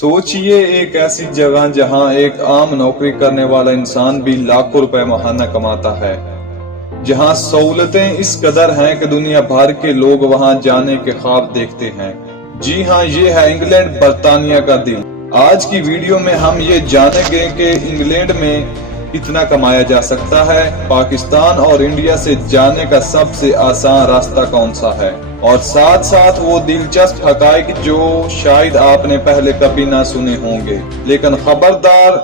सोचिए एक ऐसी जगह जहां एक आम नौकरी करने वाला इंसान भी लाखों रुपए माहाना कमाता है, जहां सहूलतें इस कदर हैं कि दुनिया भर के लोग वहां जाने के ख्वाब देखते हैं। जी हाँ, ये है इंग्लैंड, बर्तानिया का दिल। आज की वीडियो में हम ये जानेंगे कि इंग्लैंड में कितना कमाया जा सकता है, पाकिस्तान और इंडिया से जाने का सबसे आसान रास्ता कौन सा है, और साथ साथ वो दिलचस्प हकाइक जो शायद आपने पहले कभी ना सुने होंगे। लेकिन खबरदार,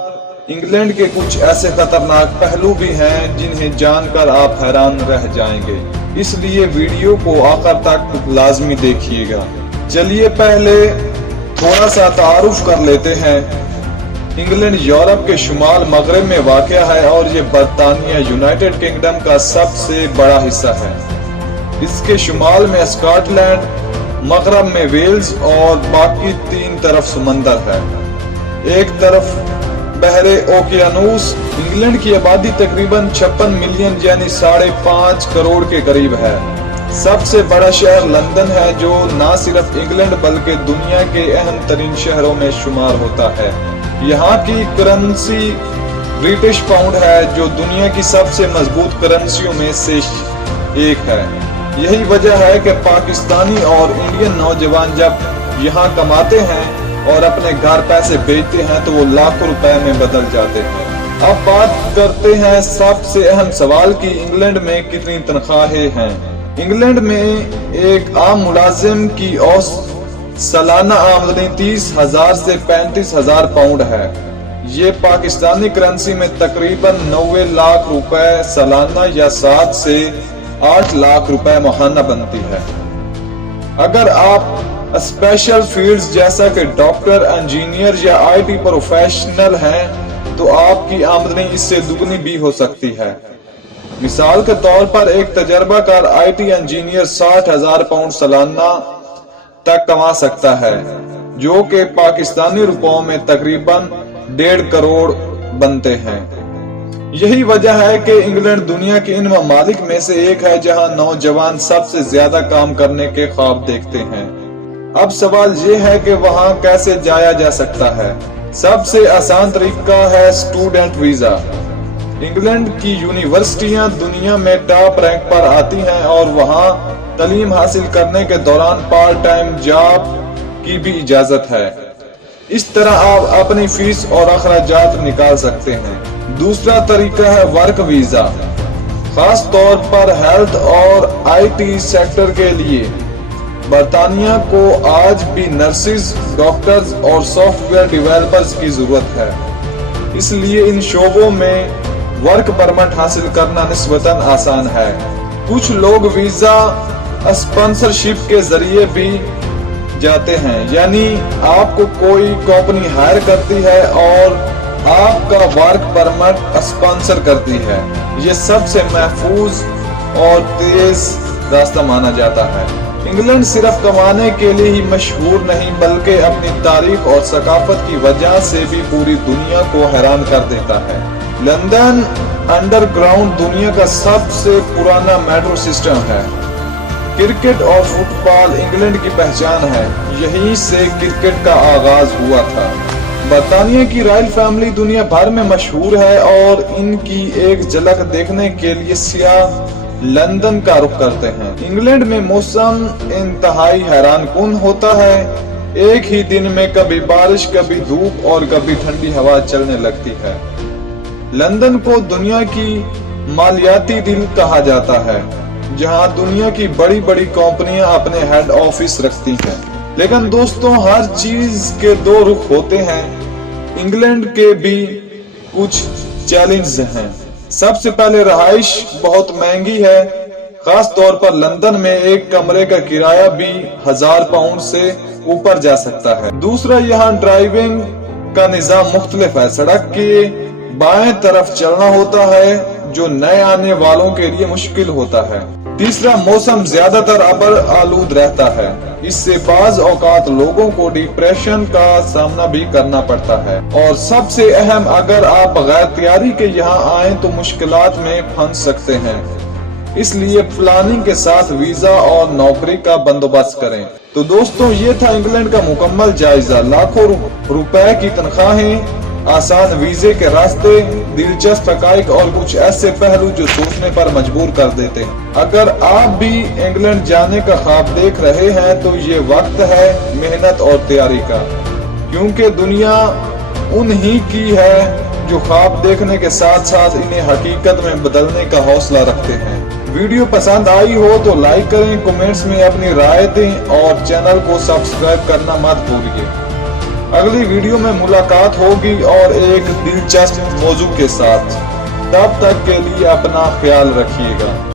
इंग्लैंड के कुछ ऐसे खतरनाक पहलू भी हैं जिन्हें जानकर आप हैरान रह जाएंगे, इसलिए वीडियो को आखिर तक लाजमी देखिएगा। चलिए पहले थोड़ा सा तारुफ कर लेते हैं। इंग्लैंड यूरोप के शुमाल मगरब में वाक़या है और ये बर्तानिया यूनाइटेड किंगडम का सबसे बड़ा हिस्सा है। इसके शुमाल में स्कॉटलैंड, मगरब में वेल्स और बाकी तीन तरफ समंदर है। एक तरफ बहरे ओकियानूस। इंग्लैंड की आबादी तकरीबन 56 मिलियन यानी 5.5 करोड़ के करीब है। सबसे बड़ा शहर लंदन है, जो न सिर्फ इंग्लैंड बल्कि दुनिया के अहम तरीन शहरों में शुमार होता है। यहाँ की करेंसी ब्रिटिश पाउंड है, जो दुनिया की सबसे मजबूत करेंसियों में से एक है। यही वजह है कि पाकिस्तानी और इंडियन नौजवान जब यहाँ कमाते हैं और अपने घर पैसे भेजते हैं तो वो लाखों रुपए में बदल जाते हैं। अब बात करते हैं सबसे अहम सवाल की, इंग्लैंड में कितनी तनख्वाहें हैं। इंग्लैंड में एक आम मुलाजिम की सालाना आमदनी 30,000 से 35,000 पाउंड है। ये पाकिस्तानी करेंसी में तकरीबन 90 लाख रुपए सालाना या 7 से 8 लाख रुपए माहाना बनती है। अगर आप स्पेशल फील्ड्स जैसा कि डॉक्टर, इंजीनियर या आईटी प्रोफेशनल हैं तो आपकी आमदनी इससे दुगनी भी हो सकती है। मिसाल के तौर पर एक तजर्बाकार आईटी इंजीनियर 60,000 पाउंड सालाना तक कमा सकता है, जो कि पाकिस्तानी रुपयों में तकरीबन 1.5 करोड़ बनते हैं। यही वजह है कि इंग्लैंड दुनिया के इन ममालिक में से एक है जहां नौजवान सबसे ज्यादा काम करने के ख्वाब देखते हैं। अब सवाल ये है कि वहां कैसे जाया जा सकता है। सबसे आसान तरीका है स्टूडेंट वीजा। इंग्लैंड की यूनिवर्सिटियां दुनिया में टॉप रैंक पर आती हैं और वहां तालीम हासिल करने के दौरान पार्ट टाइम जॉब की भी इजाजत है। इस तरह आप अपनी फीस और अखराजात निकाल सकते हैं। दूसरा तरीका है वर्क वीजा, खास तौर पर हेल्थ और आईटी सेक्टर के लिए। बर्तानिया को आज भी नर्सिस, डॉक्टर्स और सॉफ्टवेयर डेवलपर्स की जरूरत है, इसलिए इन शोबों में वर्क परमिट हासिल करना निस्बतन आसान है। कुछ लोग वीजा स्पॉन्सरशिप के जरिए भी जाते हैं, यानी आपको कोई कंपनी हायर करती है और आपका वर्क परमिट स्पॉन्सर करती है। ये सबसे महफूज और तेज रास्ता माना जाता है। इंग्लैंड सिर्फ कमाने के लिए ही मशहूर नहीं, बल्कि अपनी तारीख और सकाफत की वजह से भी पूरी दुनिया को हैरान कर देता है। लंदन अंडरग्राउंड दुनिया का सबसे पुराना मेट्रो सिस्टम है। क्रिकेट और फुटबॉल इंग्लैंड की पहचान है, यहीं से क्रिकेट का आगाज हुआ था। बर्तानिया की रॉयल फैमिली दुनिया भर में मशहूर है और इनकी एक झलक देखने के लिए सियाह लंदन का रुख करते हैं। इंग्लैंड में मौसम इंतहाई हैरानकुन होता है। एक ही दिन में कभी बारिश, कभी धूप और कभी ठंडी हवा चलने लगती है। लंदन को दुनिया की मालियाती दिल कहा जाता है, जहां दुनिया की बड़ी बड़ी कंपनियां अपने हेड ऑफिस रखती हैं। लेकिन दोस्तों, हर चीज के दो रुख होते हैं। इंग्लैंड के भी कुछ चैलेंज हैं। सबसे पहले रहाइश बहुत महंगी है, खास तौर पर लंदन में एक कमरे का किराया भी 1000 पाउंड से ऊपर जा सकता है। दूसरा, यहाँ ड्राइविंग का निजाम मुख्तलिफ है। सड़क के बाएं तरफ चलना होता है, जो नए आने वालों के लिए मुश्किल होता है। तीसरा, मौसम ज्यादातर अबर आलूद रहता है, इससे बाज औकात लोगों को डिप्रेशन का सामना भी करना पड़ता है। और सबसे अहम, अगर आप गैर तैयारी के यहाँ आए तो मुश्किलात में फंस सकते हैं। اس لیے پلاننگ کے ساتھ ویزا اور نوکری کا بندوبست کریں۔ تو دوستوں، یہ تھا انگلینڈ کا مکمل جائزہ۔ لاکھوں روپے کی تنخواہیں، آسان ویزے کے راستے، دلچسپ حقائق اور کچھ ایسے پہلو جو سوچنے پر مجبور کر دیتے ہیں۔ اگر آپ بھی انگلینڈ جانے کا خواب دیکھ رہے ہیں تو یہ وقت ہے محنت اور تیاری کا، کیونکہ دنیا انہی کی ہے جو خواب دیکھنے کے ساتھ ساتھ انہیں حقیقت میں بدلنے کا حوصلہ رکھتے ہیں۔ ویڈیو پسند آئی ہو تو لائک کریں، کومنٹس میں اپنی رائے دیں اور چینل کو سبسکرائب کرنا مت بھولیے۔ اگلی ویڈیو میں ملاقات ہوگی اور ایک دلچسپ موضوع کے ساتھ۔ تب تک کے لیے اپنا خیال رکھیے گا۔